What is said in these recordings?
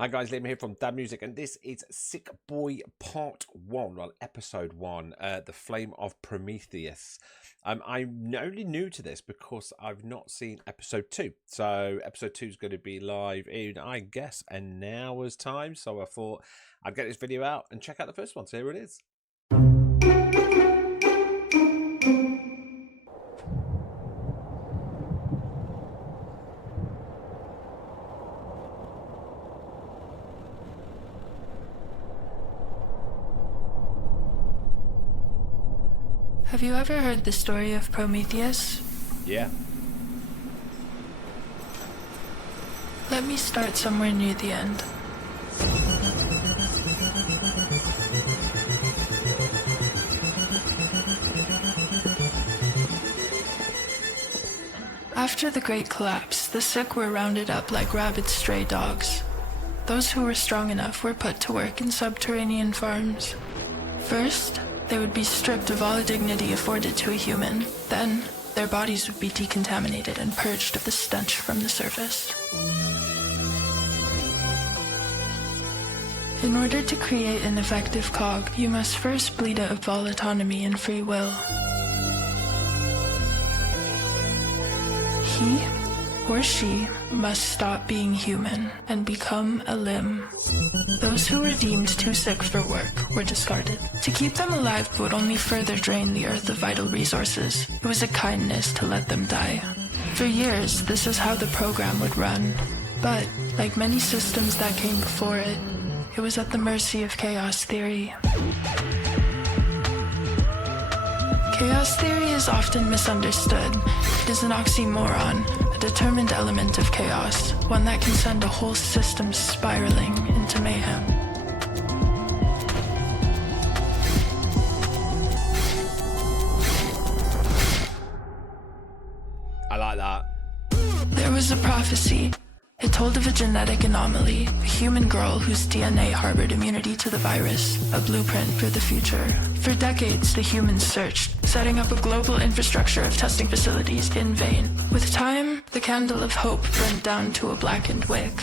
Hi guys, Liam here from Dad Music, and this is Sick Boi Part 1, well, Episode 1, The Flame of Prometheus. I'm only new to this because I've not seen Episode 2. So Episode 2 is going to be live in, I guess, an hour's time. So I thought I'd get this video out and check out the first one. So here it is. Have you ever heard the story of Prometheus? Yeah. Let me start somewhere near the end. After the Great Collapse, the sick were rounded up like rabid stray dogs. Those who were strong enough were put to work in subterranean farms. First, they would be stripped of all dignity afforded to a human. Then, their bodies would be decontaminated and purged of the stench from the surface. In order to create an effective cog, you must first bleed it of all autonomy and free will. He or she must stop being human and become a limb. Those who were deemed too sick for work were discarded. To keep them alive would only further drain the earth of vital resources. It was a kindness to let them die. For years, this is how the program would run. But, like many systems that came before it, it was at the mercy of chaos theory. Chaos theory is often misunderstood. It is an oxymoron, a determined element of chaos, one that can send a whole system spiraling into mayhem. I like that. There was a prophecy. It told of a genetic anomaly, a human girl whose DNA harbored immunity to the virus, a blueprint for the future. For decades, the humans searched, setting up a global infrastructure of testing facilities in vain. With time, the candle of hope burnt down to a blackened wick.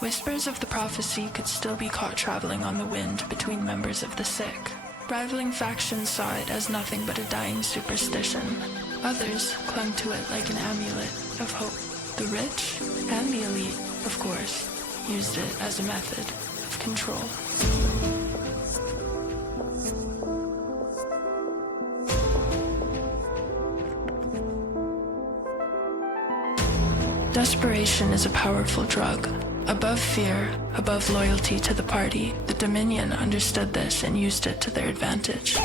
Whispers of the prophecy could still be caught traveling on the wind between members of the sick. Rivaling factions saw it as nothing but a dying superstition. Others clung to it like an amulet of hope. The rich and the elite, of course, used it as a method of control. Desperation is a powerful drug. Above fear, above loyalty to the party, the Dominion understood this and used it to their advantage.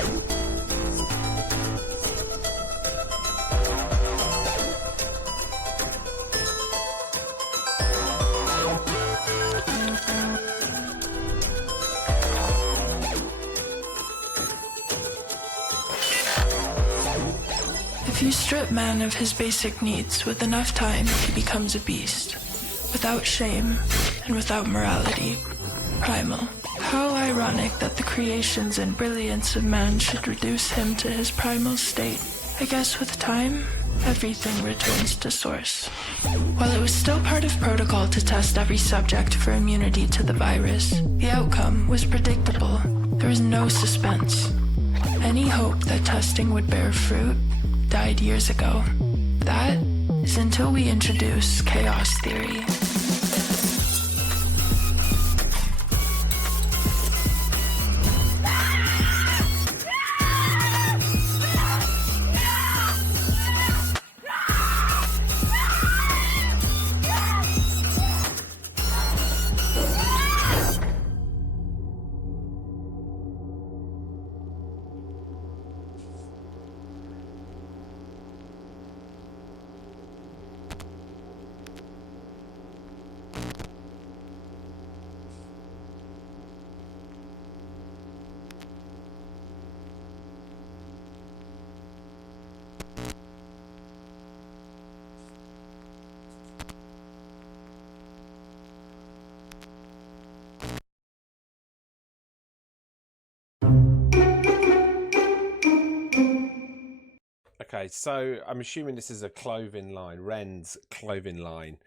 If you strip man of his basic needs, with enough time, he becomes a beast. Without shame, and without morality. Primal. How ironic that the creations and brilliance of man should reduce him to his primal state. I guess with time, everything returns to source. While it was still part of protocol to test every subject for immunity to the virus, the outcome was predictable. There was no suspense. Any hope that testing would bear fruit died years ago. That is until we introduce chaos theory. Okay, so I'm assuming this is a clothing line, Ren's clothing line.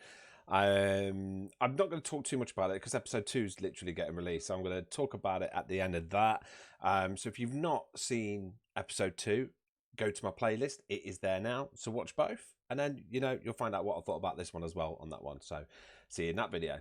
I'm not going to talk too much about it because episode 2 is literally getting released. So I'm going to talk about it at the end of that. So if you've not seen episode 2, go to my playlist. It is there now. So watch both. And then, you'll find out what I thought about this one as well on that one. So see you in that video.